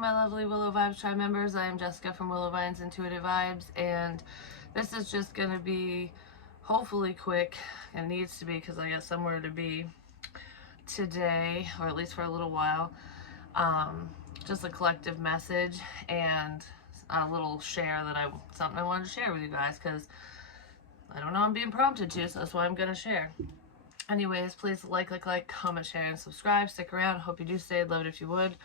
my lovely Willow Vibes Tribe members. I am Jessica from Willow Vines Intuitive Vibes, and this is just going to be hopefully quick. It needs to be because I got somewhere to be today, or at least for a little while. Just a collective message and a little share something I wanted to share with you guys because I don't know, I'm being prompted to, so that's why I'm going to share. Anyways, please like, comment, share, and subscribe. Stick around. Hope you do stay. I'd love it if you would.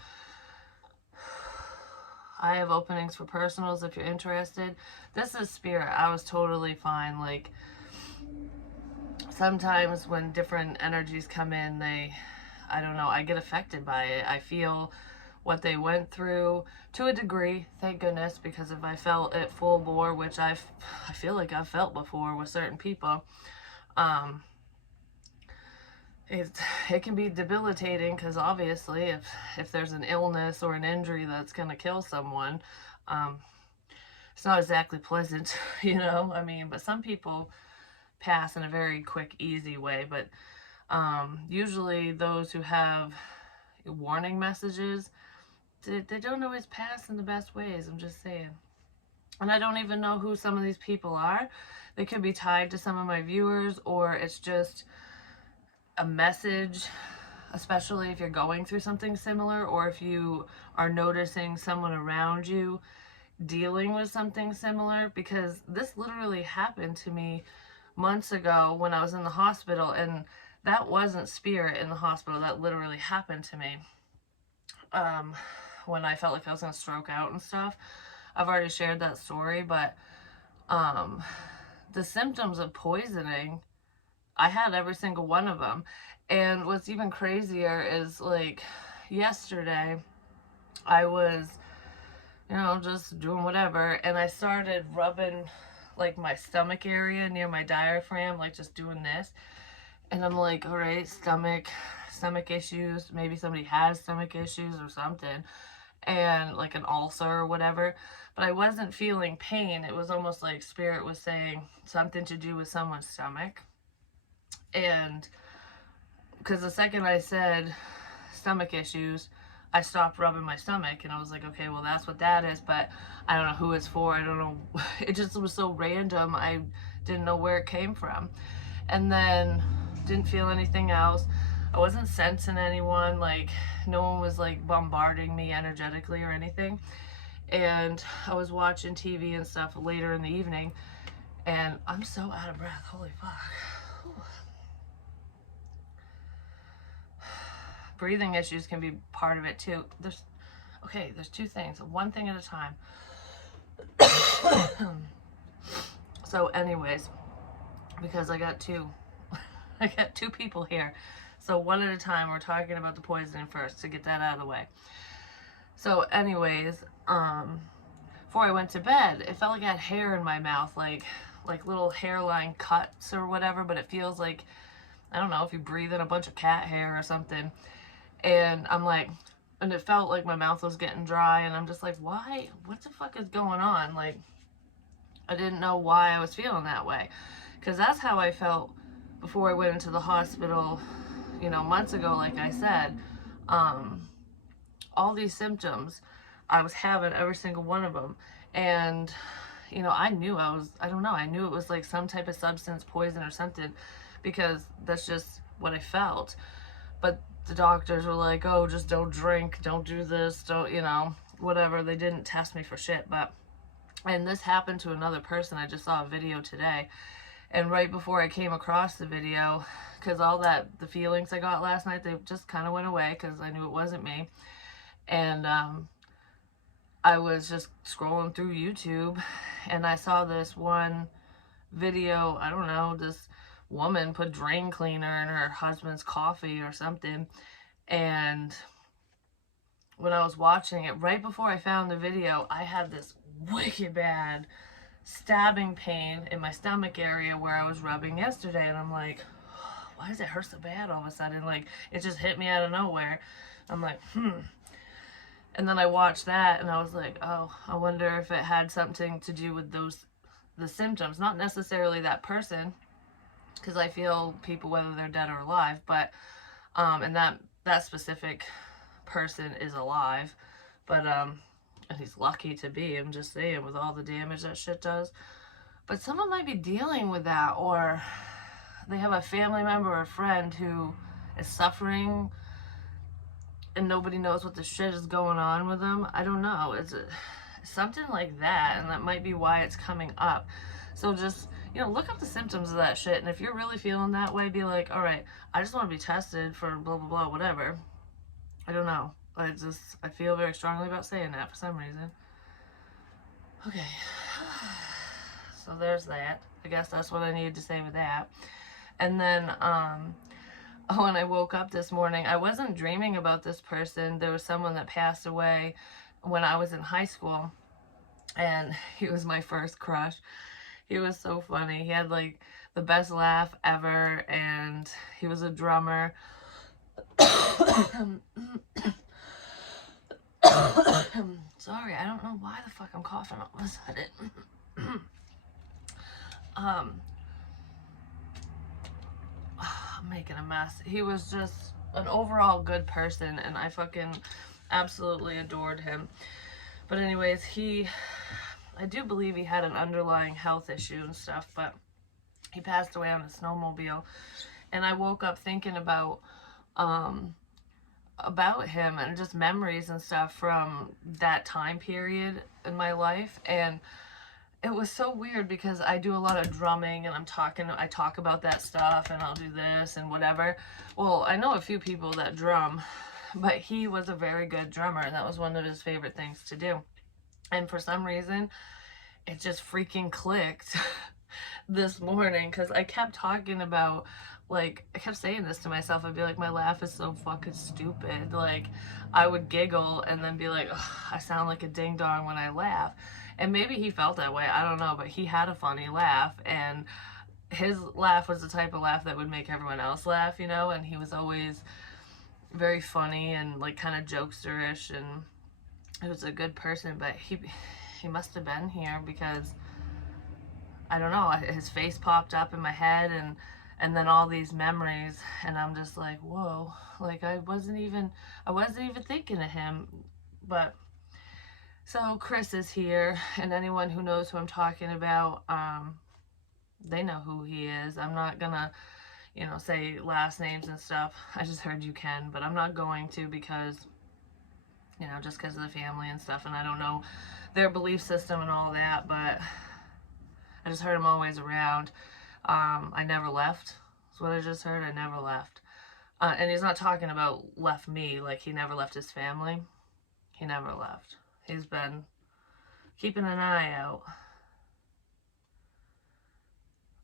I have openings for personals if you're interested. This is spirit. I was totally fine. Like, sometimes when different energies come in, I don't know, I get affected by it. I feel what they went through to a degree, thank goodness, because if I felt it full bore, which I feel like I've felt before with certain people, it can be debilitating because obviously if there's an illness or an injury that's going to kill someone, it's not exactly pleasant, you know. I mean, but some people pass in a very quick, easy way, but usually those who have warning messages, they don't always pass in the best ways. I'm just saying. And I don't even know who some of these people are. They could be tied to some of my viewers, or it's just a message, especially if you're going through something similar, or if you are noticing someone around you dealing with something similar, because this literally happened to me months ago when I was in the hospital, and that wasn't spirit in the hospital. That literally happened to me when I felt like I was going to stroke out and stuff. I've already shared that story, but the symptoms of poisoning, I had every single one of them. And what's even crazier is, like, yesterday I was, you know, just doing whatever, and I started rubbing, like, my stomach area near my diaphragm, like, just doing this. And I'm like, all right, stomach issues. Maybe somebody has stomach issues or something, and like an ulcer or whatever. But I wasn't feeling pain. It was almost like spirit was saying something to do with someone's stomach. And because the second I said stomach issues, I stopped rubbing my stomach, and I was like, okay, well, that's what that is, but I don't know who it's for. I don't know. It just was so random. I didn't know where it came from. And then didn't feel anything else. I wasn't sensing anyone. Like, no one was like bombarding me energetically or anything. And I was watching TV and stuff later in the evening, and I'm so out of breath. Holy fuck. Whew. Breathing issues can be part of it too. There's two things. One thing at a time. So anyways, because I got two people here. So one at a time, we're talking about the poisoning first to get that out of the way. So anyways, before I went to bed, it felt like I had hair in my mouth, like little hairline cuts or whatever, but it feels like, I don't know, if you breathe in a bunch of cat hair or something. And I'm like, and it felt like my mouth was getting dry, and I'm just like, why? What the fuck is going on? Like, I didn't know why I was feeling that way, because that's how I felt before I went into the hospital, you know, months ago. Like I said, all these symptoms, I was having every single one of them. And, you know, I knew I knew it was like some type of substance, poison or something, because that's just what I felt. But the doctors were like, oh, just don't drink, don't do this, don't, you know, whatever. They didn't test me for shit. And this happened to another person. I just saw a video today. And right before I came across the video, because the feelings I got last night, they just kind of went away because I knew it wasn't me. And I was just scrolling through YouTube, and I saw this one video. I don't know, this woman put drain cleaner in her husband's coffee or something. And when I was watching it, right before I found the video, I had this wicked bad stabbing pain in my stomach area where I was rubbing yesterday. And I'm like, why does it hurt so bad all of a sudden? Like, it just hit me out of nowhere. I'm like, And then I watched that, and I was like, oh, I wonder if it had something to do with the symptoms. Not necessarily that person, because I feel people, whether they're dead or alive, but and that specific person is alive. But, and he's lucky to be, I'm just saying, with all the damage that shit does. But someone might be dealing with that, or they have a family member or a friend who is suffering and nobody knows what the shit is going on with them. I don't know. It's something like that, and that might be why it's coming up. So just, look up the symptoms of that shit, and if you're really feeling that way, be like, all right, I just want to be tested for blah, blah, blah, whatever. I don't know. I feel very strongly about saying that for some reason. Okay. So there's that. I guess that's what I needed to say with that. And then, when I woke up this morning, I wasn't dreaming about this person. There was someone that passed away when I was in high school, and he was my first crush. He was so funny. He had like the best laugh ever, and he was a drummer. Sorry, I don't know why the fuck I'm coughing all of a sudden. I'm making a mess. He was just an overall good person, and I fucking absolutely adored him. But anyways, I do believe he had an underlying health issue and stuff, but he passed away on a snowmobile. And I woke up thinking about him and just memories and stuff from that time period in my life. And it was so weird because I do a lot of drumming, and I talk about that stuff, and I'll do this and whatever. Well, I know a few people that drum, but he was a very good drummer, and that was one of his favorite things to do. And for some reason, it just freaking clicked this morning, because I kept talking about, I kept saying this to myself. I'd be like, my laugh is so fucking stupid. Like, I would giggle and then be like, I sound like a ding dong when I laugh. And maybe he felt that way, I don't know, but he had a funny laugh, and his laugh was the type of laugh that would make everyone else laugh, and he was always very funny and kind of jokesterish, and he was a good person. But he must have been here, because I don't know, his face popped up in my head, and then all these memories, and I'm just like, whoa, I wasn't even thinking of him. But so Chris is here, and anyone who knows who I'm talking about, they know who he is. I'm not gonna, say last names and stuff. I just heard you can, but I'm not going to, because, just because of the family and stuff, and I don't know their belief system and all that, but I just heard him always around. I never left. That's what I just heard. I never left. And he's not talking about left me, he never left his family. He never left. He's been keeping an eye out.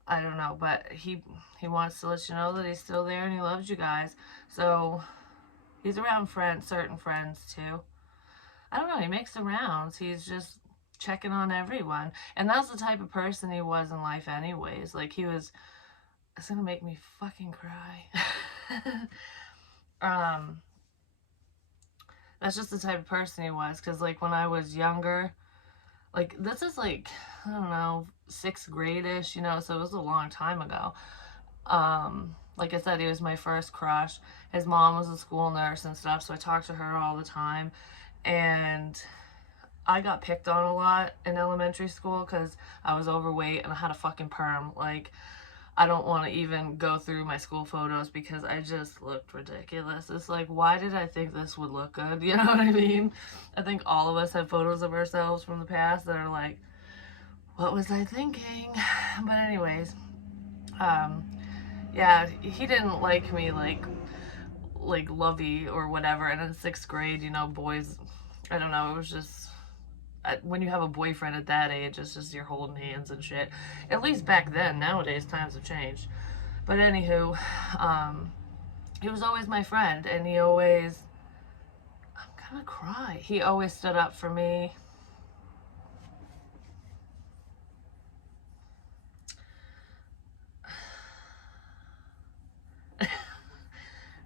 I don't know, but he wants to let you know that he's still there and he loves you guys. So he's around certain friends too. I don't know, he makes the rounds. He's just checking on everyone. And that's the type of person he was in life anyways. It's gonna make me fucking cry. That's just the type of person he was, because when I was younger, this is I don't know, 6th grade-ish, so it was a long time ago. Like I said, he was my first crush. His mom was a school nurse and stuff, so I talked to her all the time. And I got picked on a lot in elementary school because I was overweight and I had a fucking perm. I don't want to even go through my school photos because I just looked ridiculous. It's why did I think this would look good? You know what I mean? I think all of us have photos of ourselves from the past that are what was I thinking? But anyways, yeah, he didn't like me lovey or whatever. And in 6th grade, boys, I don't know, it was just, when you have a boyfriend at that age, it's just you're holding hands and shit. At least back then. Nowadays, times have changed. But anywho, he was always my friend, and I'm gonna cry. He always stood up for me.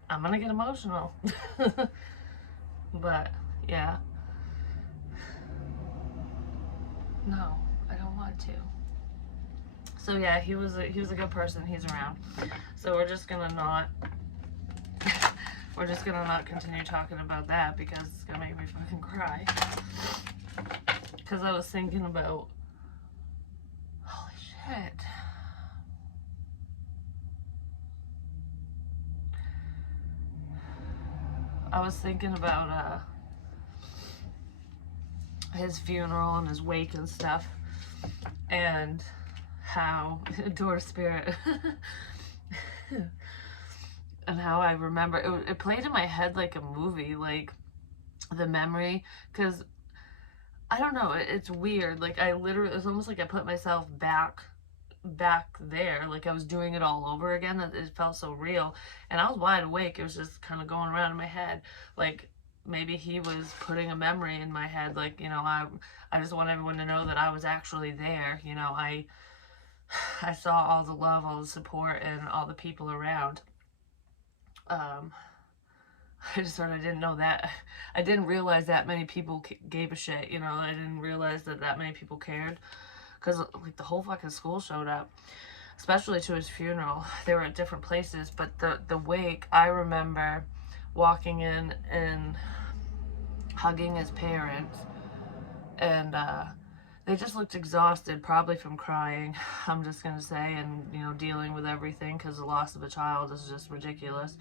I'm gonna get emotional. But, yeah. No, I don't want to. So yeah, he was a good person. He's around. So we're just gonna not we're just gonna not continue talking about that because it's gonna make me fucking cry. Because I was thinking about, holy shit. I was thinking about his funeral and his wake and stuff, and how door spirit and how I remember it played in my head like a movie, like the memory, because I don't know, it's weird. Like I literally, it's almost like I put myself back there, like I was doing it all over again. That it felt so real, and I was wide awake. It was just kind of going around in my head, like maybe he was putting a memory in my head. Like, you know, I just want everyone to know that I was actually there. You know, I saw all the love, all the support, and all the people around. um I just sort of didn't know that. I didn't realize that many people gave a shit. You know, I didn't realize that many people cared, because like the whole fucking school showed up, especially to his funeral. They were at different places, but the wake, I remember walking in and hugging his parents, and they just looked exhausted, probably from crying. I'm just gonna say, and you know, dealing with everything, because the loss of a child is just ridiculous.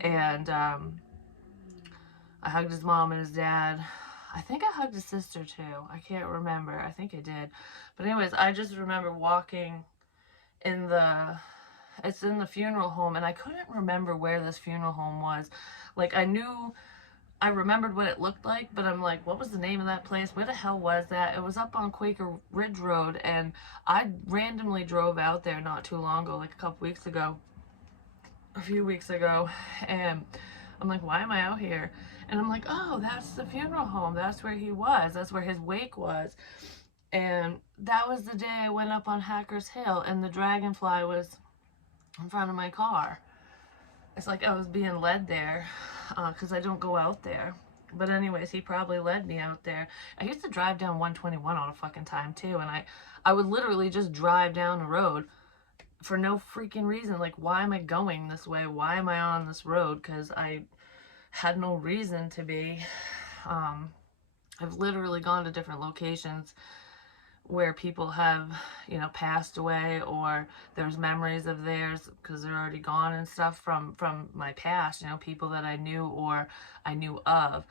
And I hugged his mom and his dad. I think I hugged his sister too. I can't remember. I think I did. But anyways, I just remember walking in the, it's in the funeral home, and I couldn't remember where this funeral home was. Like I remembered what it looked like, but I'm like, what was the name of that place? Where the hell was that? It was up on Quaker Ridge Road, and I randomly drove out there not too long ago, like a few weeks ago, and I'm like, why am I out here? And I'm like, oh, that's the funeral home. That's where he was. That's where his wake was. And that was the day I went up on Hackers Hill, and the dragonfly was in front of my car. It's like I was being led there, because I don't go out there. But anyways, he probably led me out there. I used to drive down 121 all the fucking time too, and I would literally just drive down the road for no freaking reason. Like, why am I going this way? Why am I on this road? Because I had no reason to be. I've literally gone to different locations where people have, you know, passed away, or there's memories of theirs because they're already gone and stuff from my past, you know, people that I knew or I knew of.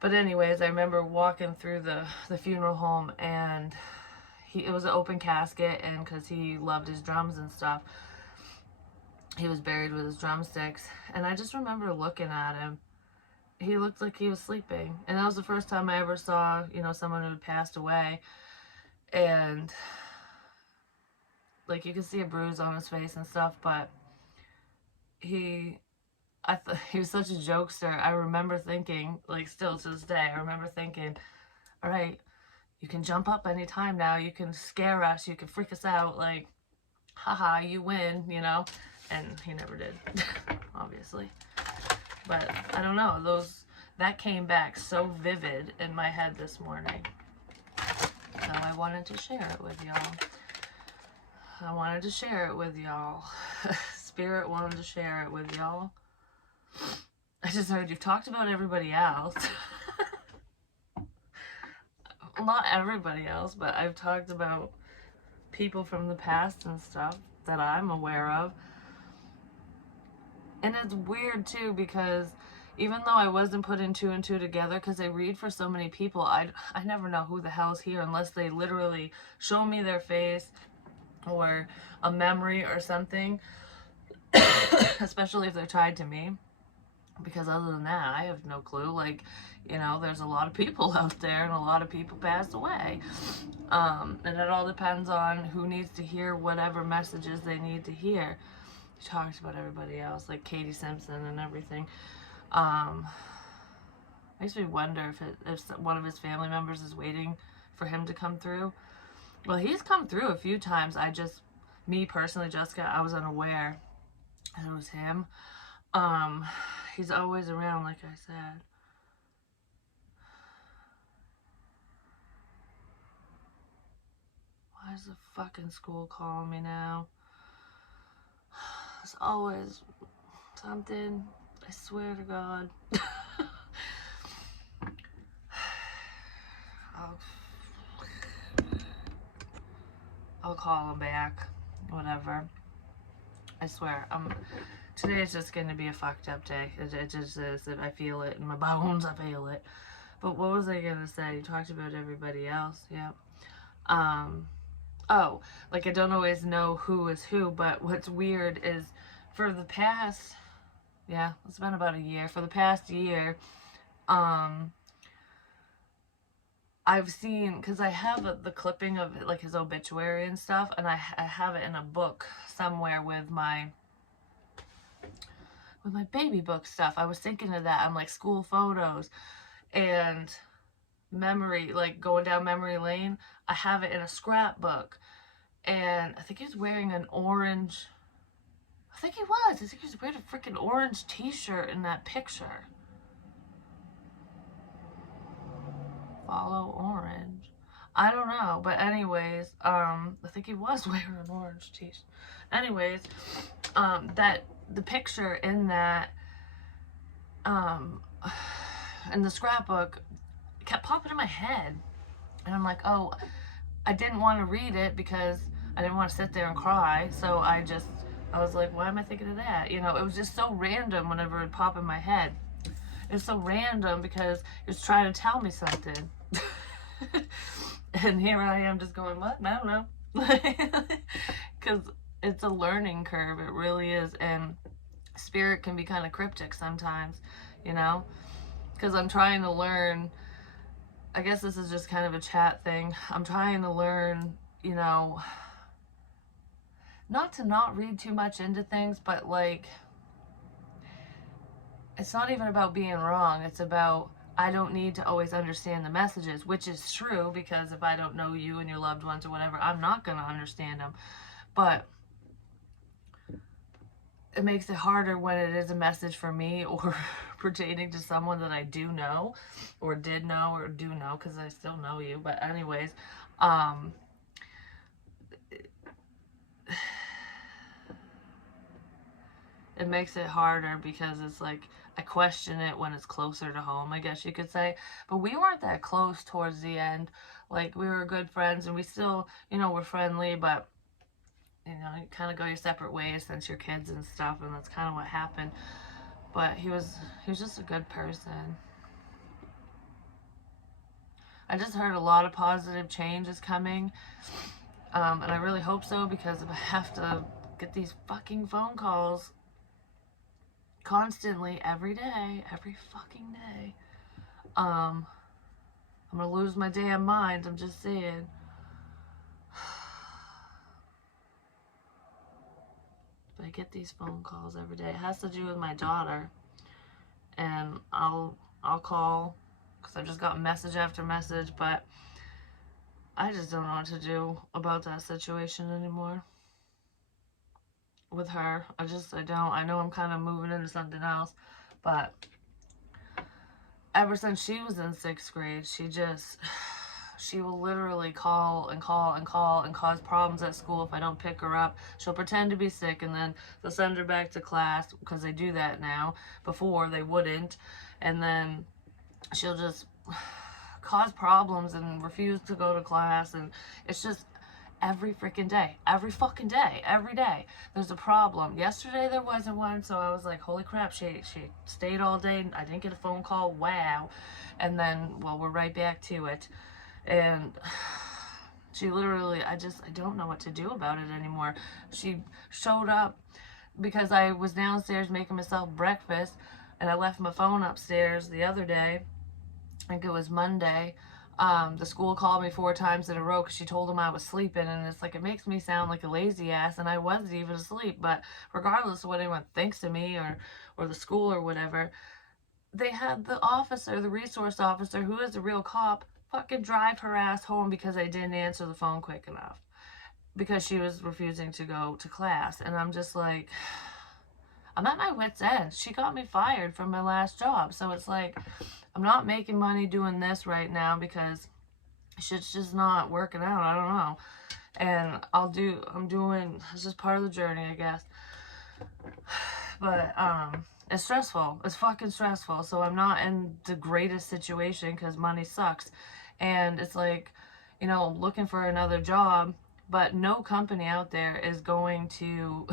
But anyways, I remember walking through the funeral home, and it was an open casket, and because he loved his drums and stuff, he was buried with his drumsticks. And I just remember looking at him. He looked like he was sleeping, and that was the first time I ever saw, you know, someone who had passed away. And like, you could see a bruise on his face and stuff, but he he was such a jokester. I remember thinking, like, still to this day, I remember thinking, all right, you can jump up anytime now, you can scare us, you can freak us out, like, haha, you win, you know. And he never did. Obviously. But I don't know, that came back so vivid in my head this morning, so I wanted to share it with y'all. Spirit wanted to share it with y'all. I just heard you've talked about everybody else. Not everybody else, but I've talked about people from the past and stuff that I'm aware of. And it's weird too, because even though I wasn't putting two and two together, because I read for so many people, I never know who the hell's here unless they literally show me their face or a memory or something. Especially if they're tied to me, because other than that, I have no clue. Like, you know, there's a lot of people out there, and a lot of people passed away, and it all depends on who needs to hear whatever messages they need to hear. He talks about everybody else, like Katie Simpson and everything. Makes me wonder if one of his family members is waiting for him to come through. Well, he's come through a few times. Me personally, Jessica, I was unaware that it was him. He's always around, like I said. Why is the fucking school calling me now? It's always something. I swear to God. I'll, I'll call him back. Whatever. I swear. Today is just going to be a fucked up day. It just is. I feel it in my bones. I feel it. But what was I going to say? You talked about everybody else. Yeah. Oh, like I don't always know who is who, but what's weird is for the past, yeah, it's been about a year. For the past year, I've seen, because I have the clipping of like his obituary and stuff, and I have it in a book somewhere with my baby book stuff. I was thinking of that. I'm like school photos and memory, like going down memory lane. I have it in a scrapbook, and I think he was wearing an orange. I think he was. I think he was wearing a freaking orange t-shirt in that picture. Follow orange. I don't know, but anyways, I think he was wearing an orange t-shirt. Anyways, that the picture in that, in the scrapbook kept popping in my head, and I'm like, oh, I didn't want to read it because I didn't want to sit there and cry, so I was like, why am I thinking of that? You know, it was just so random whenever it would pop in my head. It's so random because it was trying to tell me something. And here I am just going, what? I don't know. Because it's a learning curve. It really is. And spirit can be kind of cryptic sometimes, you know? Because I'm trying to learn. I guess this is just kind of a chat thing. I'm trying to learn, you know, not to not read too much into things, but like, it's not even about being wrong. It's about, I don't need to always understand the messages, which is true, because if I don't know you and your loved ones or whatever, I'm not going to understand them. But it makes it harder when it is a message for me or pertaining to someone that I do know or did know or do know, because I still know you. But anyways, it makes it harder because it's like I question it when it's closer to home, I guess you could say. But we weren't that close towards the end. Like, we were good friends, and we still, you know, we're friendly, but, you know, you kind of go your separate ways since you're kids and stuff, and that's kind of what happened. But he was just a good person. I just heard a lot of positive change is coming, and I really hope so, because if I have to get these fucking phone calls constantly every day, every fucking day, I'm gonna lose my damn mind. I'm just saying. But I get these phone calls every day. It has to do with my daughter, and I'll call because I've just got message after message, but I just don't know what to do about that situation anymore with her. I don't. I know I'm kind of moving into something else, but ever since she was in 6th grade, she will literally call and call and call and cause problems at school if I don't pick her up. She'll pretend to be sick, and then they'll send her back to class, because they do that now. Before, they wouldn't. And then she'll just cause problems and refuse to go to class, and it's just every freaking day, every fucking day, every day there's a problem. Yesterday there wasn't one, so I was like, holy crap, she stayed all day. I didn't get a phone call. Wow. And then, well, we're right back to it. And she literally, I don't know what to do about it anymore. She showed up because I was downstairs making myself breakfast, and I left my phone upstairs the other day. I think it was Monday. The school called me 4 times in a row because she told them I was sleeping, and it's like, it makes me sound like a lazy ass, and I wasn't even asleep. But regardless of what anyone thinks of me or the school or whatever, they had the officer, the resource officer, who is a real cop, fucking drive her ass home because I didn't answer the phone quick enough, because she was refusing to go to class. And I'm just like, I'm at my wit's end. She got me fired from my last job, so it's like, I'm not making money doing this right now because shit's just not working out. I don't know. And it's just part of the journey, I guess. But It's stressful. It's fucking stressful. So I'm not in the greatest situation because money sucks. And it's like, you know, looking for another job, but no company out there is going to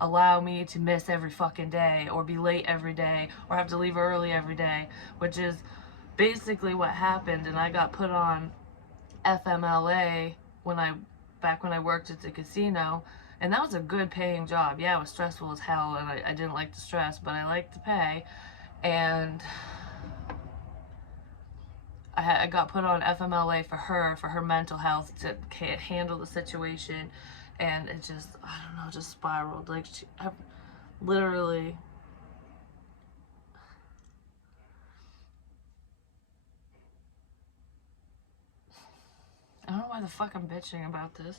allow me to miss every fucking day or be late every day or have to leave early every day, which is basically what happened. And I got put on FMLA back when I worked at the casino, and that was a good paying job. Yeah, it was stressful as hell, and I didn't like the stress, but I liked the pay. And I got put on FMLA for her mental health to handle the situation, and it just, I don't know, just spiraled. Like, I literally, I don't know why the fuck I'm bitching about this.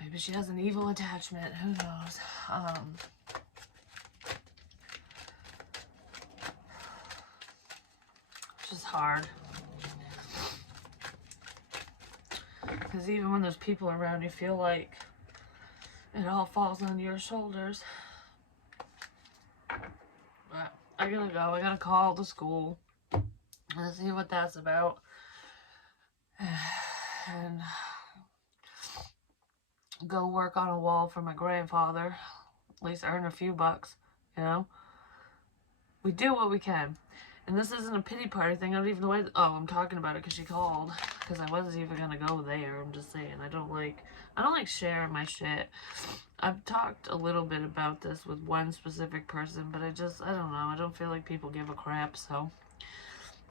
Maybe she has an evil attachment. Who knows? It's just hard. Because even when there's people around, you feel like it all falls on your shoulders. But I gotta go. I gotta call the school and see what that's about. And go work on a wall for my grandfather. At least earn a few bucks, you know? We do what we can. And this isn't a pity party thing. I don't even know why. Oh, I'm talking about it because she called. Because I wasn't even gonna go there. I'm just saying. I don't like sharing my shit. I've talked a little bit about this with one specific person, but I don't know. I don't feel like people give a crap. So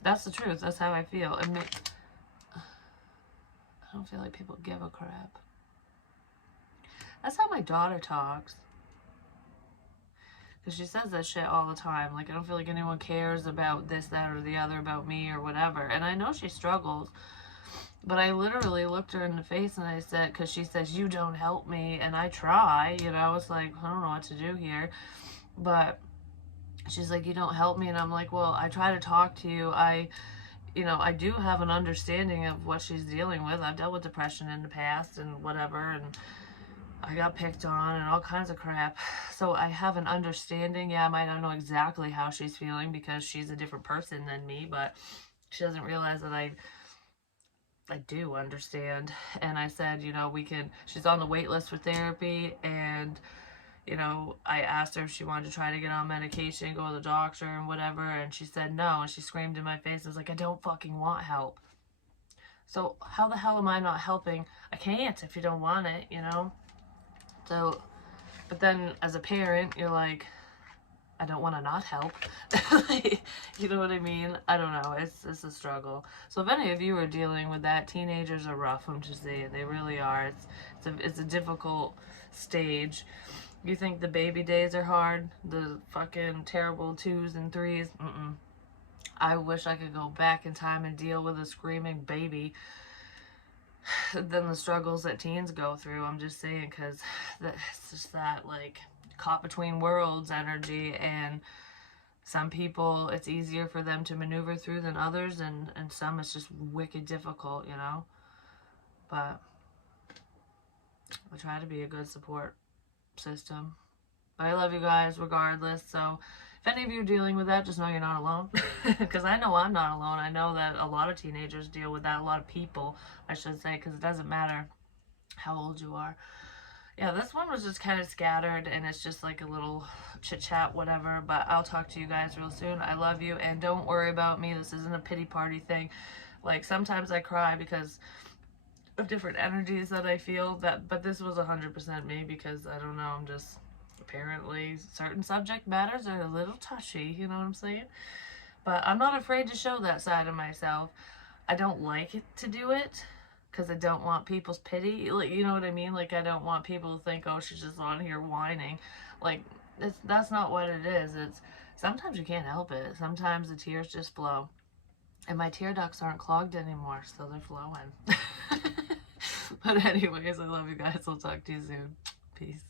that's the truth. That's how I feel. I don't feel like people give a crap. That's how my daughter talks. Because she says that shit all the time. Like, I don't feel like anyone cares about this, that, or the other, about me or whatever. And I know she struggles. But I literally looked her in the face and I said, because she says, you don't help me. And I try, you know. It's like, I don't know what to do here. But she's like, you don't help me. And I'm like, well, I try to talk to you. I do have an understanding of what she's dealing with. I've dealt with depression in the past and whatever. And I got picked on and all kinds of crap. So I have an understanding. Yeah, I might not know exactly how she's feeling because she's a different person than me, but she doesn't realize that I do understand. And I said, you know, she's on the wait list for therapy, and you know, I asked her if she wanted to try to get on medication, go to the doctor and whatever, and she said no, and she screamed in my face. I was like, I don't fucking want help. So how the hell am I not helping? I can't if you don't want it, you know? So, but then as a parent, you're like, I don't want to not help. You know what I mean? I don't know. It's a struggle. So if any of you are dealing with that, teenagers are rough. I'm just saying, they really are. It's a difficult stage. You think the baby days are hard? The fucking terrible 2s and 3s? I wish I could go back in time and deal with a screaming baby than the struggles that teens go through. I'm just saying, because it's just that, like, caught between worlds energy, and some people it's easier for them to maneuver through than others, and some it's just wicked difficult, you know. But I try to be a good support system. But I love you guys regardless. So if any of you are dealing with that, just know you're not alone. Because I know I'm not alone. I know that a lot of teenagers deal with that. A lot of people, I should say, because it doesn't matter how old you are. Yeah, this one was just kind of scattered, and it's just like a little chit chat, whatever. But I'll talk to you guys real soon. I love you, and don't worry about me. This isn't a pity party thing. Like, sometimes I cry because of different energies that I feel, but this was 100% me, because I don't know, I'm just, apparently certain subject matters are a little touchy, you know what I'm saying? But I'm not afraid to show that side of myself. I don't like it to do it because I don't want people's pity, like, you know what I mean? Like, I don't want people to think, oh, she's just on here whining. Like, that's not what it is. It's sometimes you can't help it. Sometimes the tears just flow. And my tear ducts aren't clogged anymore, so they're flowing. But anyways, I love you guys. I'll talk to you soon. Peace.